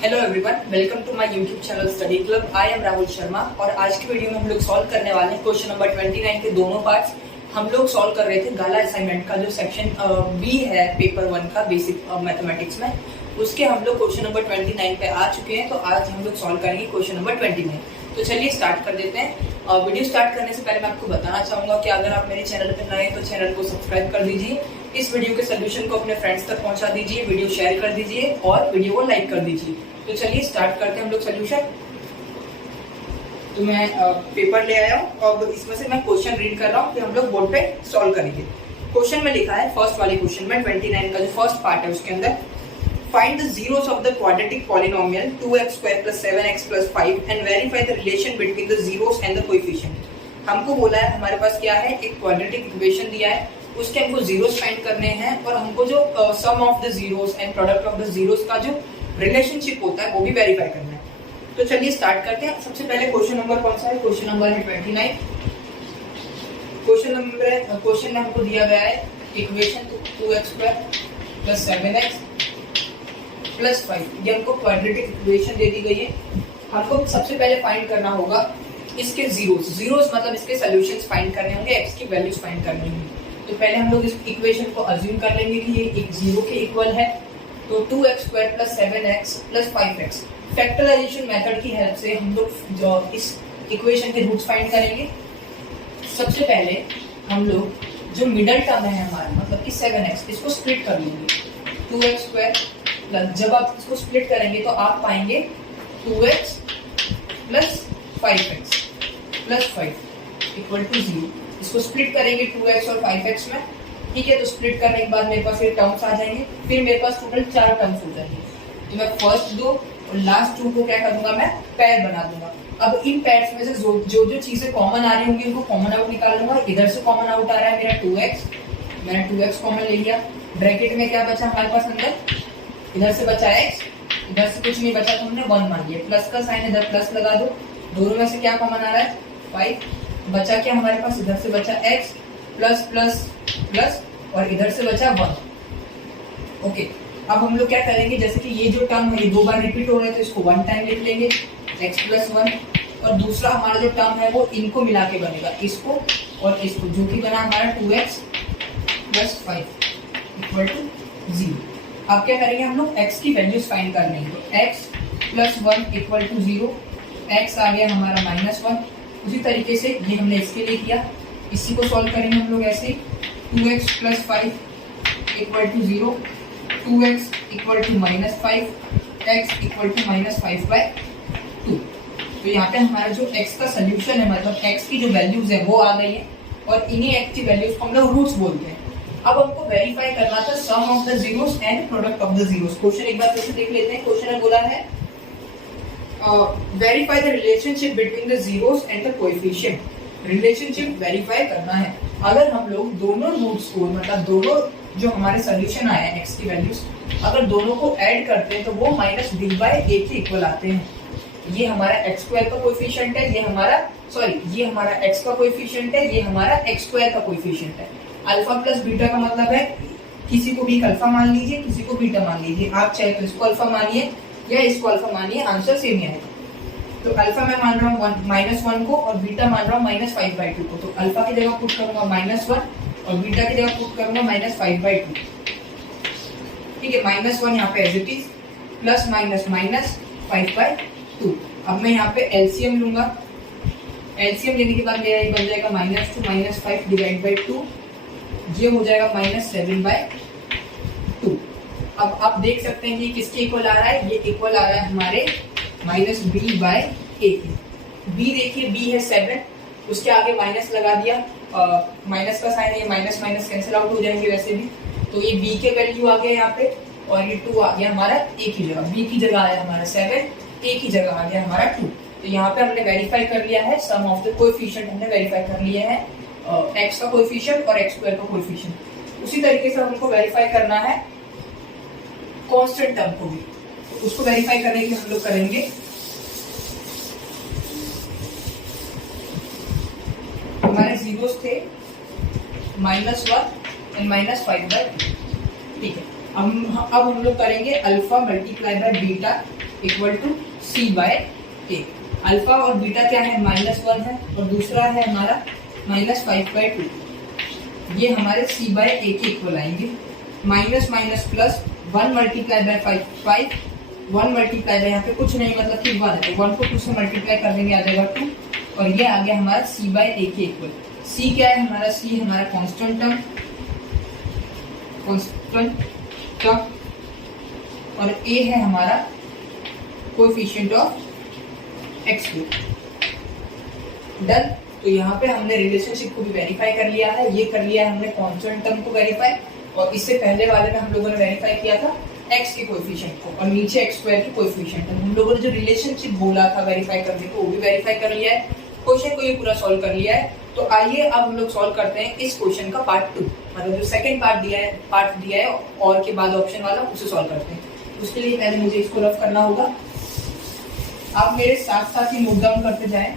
Hello everyone, welcome to my YouTube channel study club. I am Rahul Sharma और आज की video में हम लोग सॉल्व करने वाले हैं क्वेश्चन नंबर 29 के दोनों पार्ट्स। हम लोग सॉल्व कर रहे थे गाला असाइनमेंट का जो सेक्शन बी है पेपर 1 का बेसिक मैथमेटिक्स में, उसके हम लोग क्वेश्चन नंबर 29 पे आ चुके हैं। तो आज हम लोग सॉल्व करेंगे क्वेश्चन नंबर 29। तो चलिए स्टार्ट कर देते हैं। वीडियो स्टार्ट करने से पहले मैं आपको बताना चाहूंगा कि अगर आप मेरे चैनल पर नए हैं तो चैनल को सब्सक्राइब कर दीजिए, इस वीडियो के सोल्यूशन को अपने फ्रेंड्स तक पहुंचा दीजिए, वीडियो शेयर कर दीजिए और वीडियो को लाइक कर दीजिए। तो चलिए स्टार्ट करते हैं हम लोग सोल्यूशन। तो मैं पेपर ले आया हूँ, अब इसमें से मैं क्वेश्चन रीड कर रहा हूँ, फिर हम लोग बोर्ड पे सॉल्व करेंगे। क्वेश्चन में लिखा है, फर्स्ट वाले क्वेश्चन में 29 का जो फर्स्ट पार्ट है उसके अंदर, find the zeros of the quadratic polynomial 2x² + 7x + 5 and verify the relation between the zeros and the coefficient. हमको बोला है, हमारे पास क्या है, एक क्वाड्रेटिक इक्वेशन दिया है, उसके हमको जीरोस फाइंड करने हैं और हमको जो sum of the zeros and product of the zeros का जो रिलेशनशिप होता है वो भी वेरीफाई करना है। तो चलिए स्टार्ट करते हैं। सबसे पहले क्वेश्चन नंबर कौन सा है? क्वेश्चन नंबर है 29। क्वेश्चन में हमको दिया गया है इक्वेशन 2x² + 7x + 5। ये हमको क्वाड्रेटिक इक्वेशन दे दी गई है। हमको सबसे पहले फाइंड करना होगा इसके जीरोस मतलब इसके सॉल्यूशंस फाइंड करने होंगे, एक्स की वैल्यूज फाइंड करनी होंगी। तो पहले हम लोग इस इक्वेशन को अज्यूम कर लेंगे कि ये एक जीरो के इक्वल है। तो 2x² + 7x + 5x factorisation method की हेल्प से हम लोग जो इस इक्वेशन के रूट्स फाइंड करेंगे। सबसे पहले हम लोग जो मिडल टर्म है हमारा मतलब कि 7x, इसको स्प्लिट कर लेंगे। 2x², जब आप इसको स्प्लिट करेंगे तो आप पाएंगे 2x + 5x + 5 = 0। इसको स्प्लिट करेंगे 2x और 5x में, ठीक है। तो स्प्लिट करने के बाद मेरे पास ये टर्म्स आ जाएंगे, फिर मेरे पास टोटल 4 टर्म्स हो जाएंगे। तो मैं फर्स्ट 2 और लास्ट 2 को क्या करूंगा, मैं पैर बना दूंगा। अब इन पैर्स में से जो चीजें कॉमन आ रही होंगी उनको कॉमन आउट निकाल लूंगा। इधर से कॉमन आउट आ रहा है मेरा 2x, मैंने 2x कॉमन ले लिया। ब्रैकेट में क्या बचा हमारे पास अंदर, इधर से बचा x, इधर से कुछ नहीं बचा तो हमने 1 मान लिया। प्लस का साइन इधर प्लस लगा दो। दोनों में से क्या कॉमन आ रहा है, 5। बचा क्या हमारे पास, इधर से बचा x प्लस प्लस प्लस और इधर से बचा 1। ओके, अब हम लोग क्या करेंगे, जैसे कि ये जो टर्म है ये 2 बार रिपीट हो रहा है तो इसको 1 टाइम लिख लेंगे, x + 1। और दूसरा हमारा जो टर्म है वो इनको मिला के बनेगा, इसको और इसको, जो कि बना हमारा 2x + 5 = 0। अब क्या करेंगे, हम लोग x की वैल्यूज फाइंड कर लेंगे। तो x + 1 = 0, x आ गया हमारा -1। उसी तरीके से ये हमने इसके लिए किया, इसी को सॉल्व करेंगे हम लोग ऐसे। 2x + 5 = 0, 2x = -5, x = -5/2। तो यहाँ पे हमारा जो x का सोल्यूशन है मतलब x की जो वैल्यूज है वो आ गई है और इन्हीं x की वैल्यूज को हम लोग रूट्स बोलते हैं। अब हमको वेरीफाई करना था sum of the zeros and product of the zeros. Question एक बार फिर से देख लेते हैं। क्वेश्चन में बोला है verify the relationship between the zeros and the coefficient. Relationship verify करना है। अगर हम लोग दोनों रूट्स को मतलब दोनों जो हमारे सोल्यूशन आए हैं x की वैल्यूज, अगर दोनों को ऐड करते हैं तो वो -b/a के इक्वल आते हैं। ये हमारा x² का कोएफिशिएंट है, ये हमारा x का कोएफिशिएंट है, ये हमारा x² का कोएफिशिएंट है। अल्फा प्लस बीटा का मतलब है किसी को भी अल्फा मान लीजिए, किसी को बीटा मान लीजिए। आप चाहे तो इसको अल्फा मानिए या इसको अल्फा मानिए, आंसर सेम ही आएगा। तो अल्फा मैं मान रहा हूँ -1 को और बीटा मान रहा हूँ -5/2 को। तो अल्फा की जगह पुट करूंगा -1 और बीटा की जगह पुट करूंगा -5/2। ठीक है, -1 यहाँ पे as it is, plus minus -5/2। अब मैं यहाँ पे एलसीएम लूंगा। एलसीएम लेने के बाद मेरा ये बन जाएगा -2 - 5 / 2, ये हो जाएगा -7/2। अब आप देख सकते हैं कि किसके इक्वल आ रहा है, ये इक्वल आ रहा है हमारे -b/a के। b देखिए, b है 7, उसके आगे माइनस लगा दिया, माइनस का साइन है, ये माइनस माइनस कैंसिल आउट हो जाएंगे वैसे भी। तो ये b के वैल्यू आ गया यहाँ पे और ये 2 आ गया हमारा a की जगह। b की जगह आया हमारा 7, a की जगह आ गया हमारा 2। तो यहाँ पे हमने वेरीफाई कर लिया है सम ऑफ द कोएफिशिएंट, हमने वेरीफाई कर लिया है x का कोएफिशिएंट और x² का कोएफिशिएंट। उसी तरीके से हमको वेरीफाई करना है कांस्टेंट टर्म को भी। तो उसको वेरीफाई करने के लिए हम लोग करेंगे, हमारे जीरोस थे -1 एंड -5/2। ठीक है, अब हम लोग करेंगे alpha × beta equal to C by A. Alpha और बीटा क्या है, -1 है, और दूसरा है हमारा -5/2। ये हमारे सी बाय ए के इक्वल आएंगे। Minus minus plus 1 multiply by 5, 1 multiply by यहाँ पे कुछ नहीं मतलब कि 1 है, तो 1 को 2 से मल्टीप्लाई कर देंगे, आ जाएगा 2, और ये आ गया हमारा सी बाय ए के इक्वल। सी क्या है हमारा, सी हमारा कांस्टेंट टर्म, और ए है हमारा coefficient of x cube. Done. तो यहाँ पे हमने रिलेशनशिप को भी वेरीफाई कर लिया है, ये कर लिया है हमने कांस्टेंट टर्म को वेरीफाई, और इससे पहले वाले में हम लोगों ने वेरीफाई किया था x के कोएफिशिएंट को, और नीचे x² के कोएफिशिएंट। हम लोगों ने जो रिलेशनशिप बोला था वेरीफाई करने को, वो भी वेरीफाई कर लिया है, क्वेश्चन को ये पूरा सॉल्व कर लिया है। तो आइए अब हम लोग सॉल्व करते हैं इस क्वेश्चन का पार्ट 2, मतलब जो सेकंड पार्ट दिया है और के बाद ऑप्शन वाला, उसे सॉल्व करते हैं। उसके लिए पहले मुझे इसको रफ करना होगा, आप मेरे साथ साथ ही नोट डाउन करते जाएं।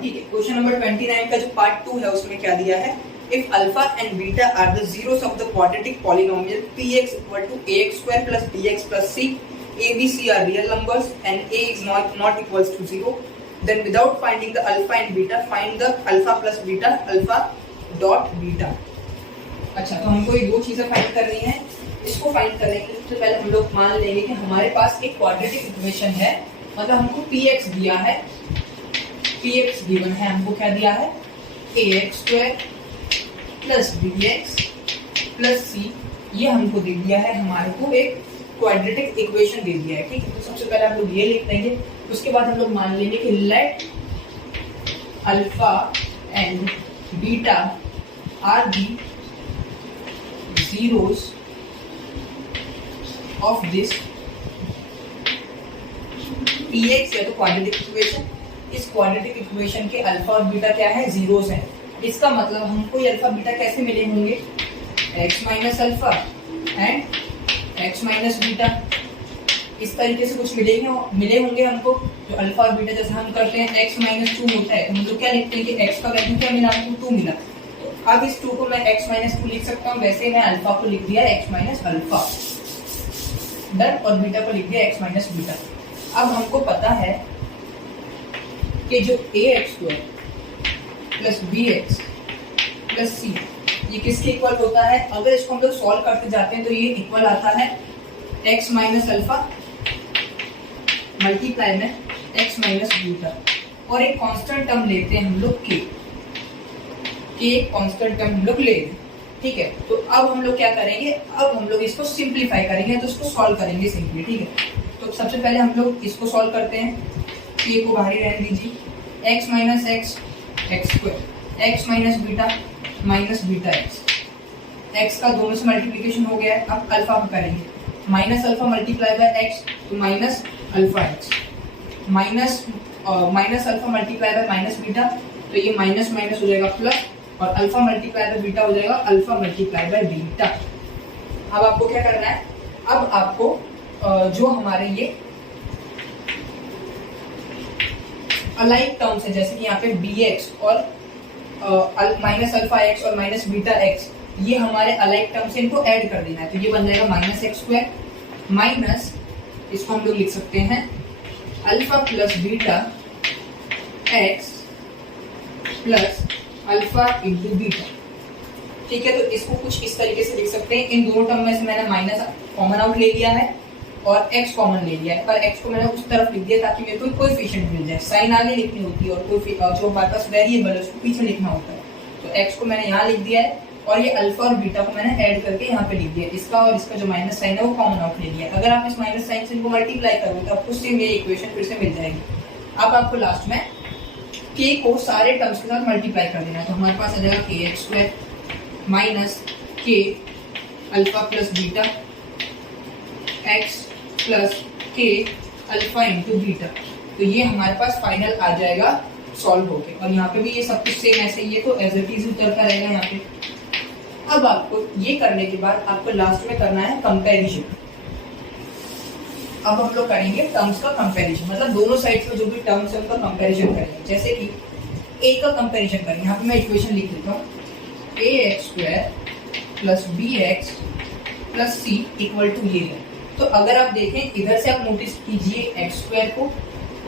ठीक है, क्वेश्चन नंबर 29 का जो पार्ट 2 है उसमें क्या दिया है, if alpha and beta are the zeros of the quadratic polynomial px equal to ax² plus bx plus c, a b c are real numbers and a is not equals to 0, then without finding the alpha and beta find the alpha plus beta alpha dot beta। अच्छा, तो हमको ये दो चीजें find करनी है। इसको find करने के लिए सबसे पहले हम लोग मान लेंगे कि हमारे पास एक क्वाड्रेटिक इक्वेशन है, मतलब हमको px दिया है, px गिवन है, हमको क्या दिया है, ax² plus bx plus c, ये हमको दे दिया है, हमारे को एक क्वाड्रेटिक इक्वेशन दे दिया है। ठीक है, तो सबसे पहले हम लोग ये लिख देंगे, उसके बाद हम लोग मान लेंगे कि let alpha and beta are the zeros of this px है तो क्वाड्रेटिक इक्वेशन, इस क्वाड्रेटिक इक्वेशन के अल्फा और बीटा क्या है, जीरोस है। इसका मतलब हमको ये अल्फा बीटा कैसे मिले होंगे, x minus alpha and x minus beta, इस तरीके से कुछ मिले होंगे हमको। जो अल्फा और बीटा जैसे हम करते हैं x माइनस 2 होता है, तो हम लोग क्या लिखते हैं कि x का वैल्यू क्या मिला, हमको 2 मिला, तो अब इस 2 को मैं x माइनस 2 लिख सकता हूँ, वैसे मैं अल्फा को लिख दिया x माइनस अल्फा, डन, और बीटा को लिख दिया x माइनस बीटा। अब हमको पता है कि जो ax² plus bx plus c ये किसके इक्वल होता है, अगर इसको हम लोग सॉल्व करते जाते हैं तो ये इक्वल आता है x माइनस अल्फा मल्टीप्लाई में x माइनस बीटा, और एक कांस्टेंट टर्म लेते हैं हम लोग k कांस्टेंट टर्म हम लोग ले लें। ठीक है, तो अब हम लोग क्या करेंगे, अब हम लोग इसको सिंप्लीफाई करेंगे, तो इसको सॉल्व करेंगे सिंपली। ठीक है, तो सबसे पहले हम लोग इसको सॉल्व करते हैं, k को बाहर ही रहने दीजिए, x minus x² x minus beta minus beta x का दोनों से मल्टीप्लिकेशन हो गया है। अब अल्फा हम करेंगे, minus alpha multiply by x तो minus alpha x, minus alpha multiply by minus beta, तो ये माइनस माइनस हो जाएगा प्लस, और अल्फा मल्टीप्लाई बाय बीटा हो जाएगा अल्फा मल्टीप्लाई बाय बीटा। अब आपको क्या करना है, अब आपको जो हमारे ये अलाइक टर्म्स है, जैसे कि यहाँ पे bx और माइनस अल्फा x और माइनस बीटा x, ये हमारे अलाइक टर्म्स है, इनको ऐड कर देना है, तो ये बन जाएगा माइनस x² माइनस, इसको हम लोग लिख सकते हैं alpha plus beta x plus alpha into beta. ठीक है, तो इसको कुछ इस तरीके से लिख सकते हैं, इन दोनों टर्म में से मैंने माइनस कॉमन आउट ले लिया है और x कॉमन ले लिया है, पर x को मैंने उस तरफ लिख दिया ताकि मेरे को कोएफिशिएंट मिल जाए, साइन आगे लिखनी होती है, और जो हमारे पास वेरिएबल है उसको पीछे लिखना होता है, तो x को मैंने यहाँ लिख दिया है, और ये अल्फा और बीटा को मैंने ऐड करके यहाँ पे लिख दिया, इसका और इसका जो माइनस साइन है वो कॉमन आउट ले लिया। अगर आप इस माइनस साइन से इनको मल्टीप्लाई करोगे तो आपको सेम ये इक्वेशन फिर से मिल जाएगी। अब आपको लास्ट में k को सारे टर्म्स के साथ मल्टीप्लाई कर देना है, तो हमारे पास आ जाएगा kx² minus k alpha plus beta x plus k alpha into beta, तो ये हमारे पास फाइनल आ जाएगा सॉल्व होके, और यहाँ पे भी ये सब कुछ सेम ऐसे ही है, तो एज इट इज उतरता रहेगा यहाँ पे। अब आपको ये करने के बाद आपको लास्ट में करना है कंपैरिजन। अब हम लोग करेंगे टर्म्स का कंपैरिजन, मतलब दोनों साइड्स में जो भी टर्म्स है उनका कंपैरिजन करेंगे। जैसे कि a का कंपैरिजन करेंगे, यहाँ पे मैं इक्वेशन लिख देता हूँ ax² plus bx plus C equal to ये है। तो अगर आप देखें इधर से आप नोटिस कीजिए एक्स स्क्वायर को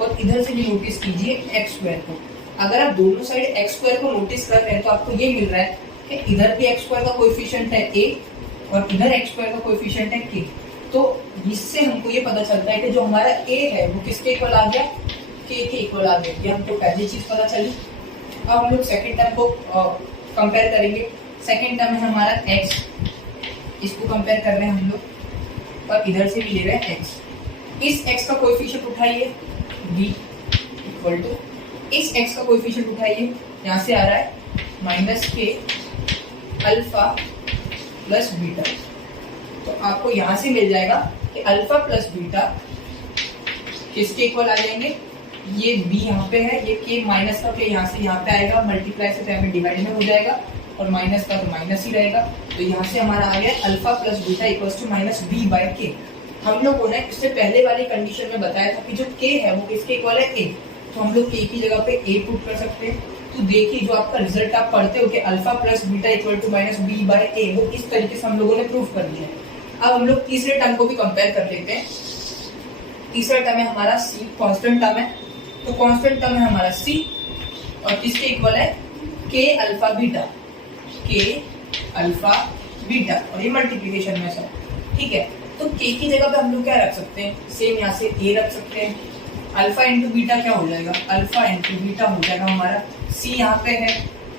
और इधर से भी नोटिस कीजिए एक्स स्क्वायर को। अगर आप दोनों साइड एक्स स्क्वायर को नोटिस कर रहे हैं तो आपको ये मिल रहा है कि इधर भी एक्स स्क्वायर का कोएफिशिएंट है a और इधर एक्स स्क्वायर का कोएफिशिएंट है k। तो इससे हमको ये पता चलता है कि जो हमारा a है वो किसके इक्वल आ गया, k के इक्वल आ गया। ये हमको पहली चीज पता चली। अब हम लोग सेकंड टर्म को कंपेयर करेंगे। सेकंड टर्म है हमारा x, इसको कंपेयर कर रहे हैं हम लोग और इधर से भी ले रहे हैं x। इस x का कोएफिशिएंट उठाइए b इक्वल टू इस x का कोएफिशिएंट उठाइए, यहाँ से आ रहा है माइनस के अल्फा प्लस बीटा। तो आपको यहाँ से मिल जाएगा कि अल्फा प्लस बीटा किसके इक्वल आ जाएंगे, ये b यहाँ पे है, ये k माइनस का k यहाँ से यहाँ पे आएगा, मल्टीप्लाई से हमें डिवाइड में हो जाएगा और माइनस का तो माइनस ही रहेगा। तो यहाँ से हमारा आ गया alpha plus beta equals to minus b by k। हम लोगों ने इससे पहले वाली कंडीशन में बताया था कि जो k है वो किसके इक्वल है, a। तो हम लोग k की जगह पे a पुट कर सकते हैं। तो देखिए जो आपका रिजल्ट आप पढ़ते हो कि alpha plus beta equal to minus b by a, वो इस तरीके से हम लोगों ने प्रूव कर दिया है। अब हम लोग तीसरे टर्म को भी कंपेयर कर लेते हैं। तीसरा टर्म है हमारा c, कांस्टेंट टर्म है। तो कांस्टेंट टर्म है हमारा c और किसके इक्वल है, k alpha beta, k alpha beta और ये मल्टीप्लिकेशन में सब, ठीक है। तो k की जगह पे हम लोग क्या रख सकते हैं, सेम यहाँ से a रख सकते हैं। अल्फा इंटू बीटा क्या हो जाएगा, अल्फा इंटू बीटा हो जाएगा हमारा c यहाँ पे है,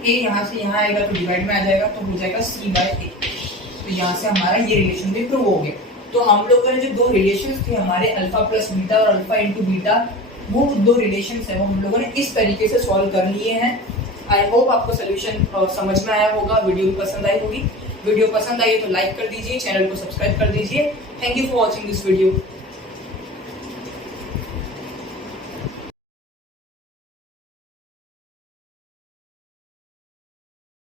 a यहाँ से यहाँ आएगा तो डिवाइड में आ जाएगा तो हो जाएगा c बाय a। तो यहाँ से हमारा ये रिलेशन भी प्रूव हो गया। तो हम लोगों ने जो दो रिलेशंस थे हमारे अल्फा प्लस बीटा और अल्फा इंटू बीटा, वो दो रिलेशंस है वो हम लोगों ने इस तरीके से सॉल्व कर लिए हैं। आई होप आपको सोल्यूशन समझ में आया होगा, वीडियो भी पसंद आई होगी। वीडियो पसंद आई तो लाइक कर दीजिए, चैनल को सब्सक्राइब कर दीजिए। Thank you for watching this video.